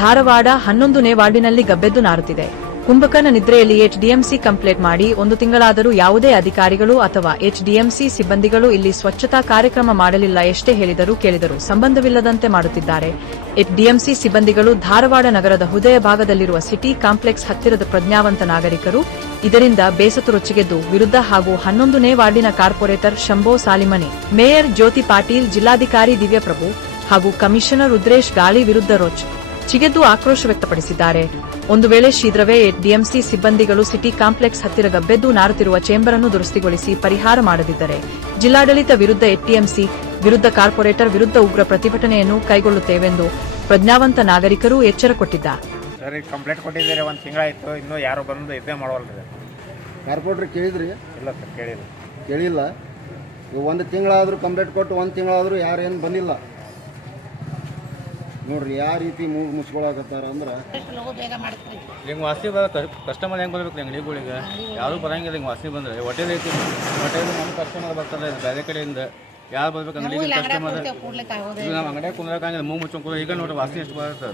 ಧಾರವಾಡ ಹನ್ನೊಂದನೇ ವಾರ್ಡಿನಲ್ಲಿ ಗಬ್ಬೆದ್ದು ನಾರುತ್ತಿದೆ. ಕುಂಭಕರ್ಣ ನಿದ್ರೆಯಲ್ಲಿ ಎಚ್ಡಿಎಂಸಿ ಕಂಪ್ಲೇಂಟ್ ಮಾಡಿ ಒಂದು ತಿಂಗಳಾದರೂ ಯಾವುದೇ ಅಧಿಕಾರಿಗಳು ಅಥವಾ ಎಚ್ಡಿಎಂಸಿ ಸಿಬ್ಬಂದಿಗಳು ಇಲ್ಲಿ ಸ್ವಚ್ಛತಾ ಕಾರ್ಯಕ್ರಮ ಮಾಡಲಿಲ್ಲ ಎಷ್ಟೇ ಹೇಳಿದರೂ ಕೇಳಿದರೂ ಸಂಬಂಧವಿಲ್ಲದಂತೆ ಮಾಡುತ್ತಿದ್ದಾರೆ. ಎಚ್ಡಿಎಂಸಿ ಸಿಬ್ಬಂದಿಗಳು ಧಾರವಾಡ ನಗರದ ಹೃದಯ ಭಾಗದಲ್ಲಿರುವ ಸಿಟಿ ಕಾಂಪ್ಲೆಕ್ಸ್ ಹತ್ತಿರದ ಪ್ರಜ್ಞಾವಂತ ನಾಗರಿಕರು. ಇದರಿಂದ ಬೇಸತ್ತು ರೊಚ್ಚಿಗೆದ್ದು ವಿರುದ್ಧ ಹಾಗೂ ಹನ್ನೊಂದನೇ ವಾರ್ಡಿನ ಕಾರ್ಪೊರೇಟರ್ ಶಂಭೋ ಸಾಲಿಮನಿ, ಮೇಯರ್ ಜ್ಯೋತಿ ಪಾಟೀಲ್, ಜಿಲ್ಲಾಧಿಕಾರಿ ದಿವ್ಯಪ್ರಭು ಹಾಗೂ ಕಮಿಷನರ್ ರುದ್ರೇಶ್ ಗಾಳಿ ವಿರುದ್ಧ ರೋಚ್. ಚಿಗೆದ್ದು ಆಕ್ರೋಶ ವ್ಯಕ್ತಪಡಿಸಿದ್ದಾರೆ. ಒಂದು ವೇಳೆ ಶೀಘ್ರವೇ ಡಿಎಂಸಿ ಸಿಬ್ಬಂದಿಗಳು ಸಿಟಿ ಕಾಂಪ್ಲೆಕ್ಸ್ ಹತ್ತಿರ ಗಬ್ಬೆದ್ದು ನಾರುತ್ತಿರುವ ಚೇಂಬರ್ ಅನ್ನು ದುರಸ್ತಿಗೊಳಿಸಿ ಪರಿಹಾರ ಮಾಡದಿದ್ದರೆ ಜಿಲ್ಲಾಡಳಿತ ವಿರುದ್ಧ ಎಟಿಎಂಸಿ ವಿರುದ್ಧ ಕಾರ್ಪೊರೇಟರ್ ವಿರುದ್ಧ ಉಗ್ರ ಪ್ರತಿಭಟನೆಯನ್ನು ಕೈಗೊಳ್ಳುತ್ತೇವೆಂದು ಪ್ರಜ್ಞಾವಂತ ನಾಗರಿಕರು ಎಚ್ಚರ ಕೊಟ್ಟಿದ್ದಾರೆ ಸರ್ ಈಗ ಕಂಪ್ಲೇಂಟ್ ಕೊಟ್ಟಿದ್ದೀರಿ ಒಂದು ತಿಂಗಳಾಯಿತು ಇನ್ನೂ ಯಾರು ಬಂದು ಇದೇ ಮಾಡವಲ್ರಿ ಕಾರ್ಪೊರೇಟ್ರ್ ಕೇಳಿದ್ರಿ? ಇಲ್ಲ ಸರ್ ಕೇಳಿಲ್ಲ. ಕೇಳಿಲ್ಲ. ಒಂದು ತಿಂಗಳಾದರೂ ಕಂಪ್ಲೇಂಟ್ ಕೊಟ್ಟು ಒಂದು ತಿಂಗಳಾದರೂ ಯಾರು ಏನು ಬಂದಿಲ್ಲ. ನೋಡ್ರಿ ಯಾವ ರೀತಿ ಮೂಗು ಮುಚ್ಕೊಳಕತ್ತಾರ ಅಂದ್ರೆ ಹಿಂಗೆ ವಾಸಿ ಬರ ಕಸ್ಟಮರ್ ಹೆಂಗೆ ಬರ್ಬೇಕು ಅಂಗಡಿಗಳಿಗೆ ಯಾರು ಬರಂಗಿಲ್ಲ ಹಿಂಗೆ ವಾಸಿ ಬಂದರೆ. ಹೋಟೆಲ್ ಐತಿ ಹೋಟೆಲ್ ನಮ್ಮ ಕಸ್ಟಮರ್ ಬರ್ತಾರೆ ಬೇರೆ ಕಡೆಯಿಂದ. ಯಾರು ಬರ್ಬೇಕು ಅಂಗಡಿಗೆ ಕಸ್ಟಮರ್ ನಮ್ಮ ಅಂಗಡಿಯಾಗ ಕುಂದ್ರಕ್ಕಾಗಿಲ್ಲ ಮೂಗು ಮುಚ್ಕೊಂಡು ಈಗ ನೋಡ್ರಿ ವಾಸಿ ಎಷ್ಟು ಬರುತ್ತೆ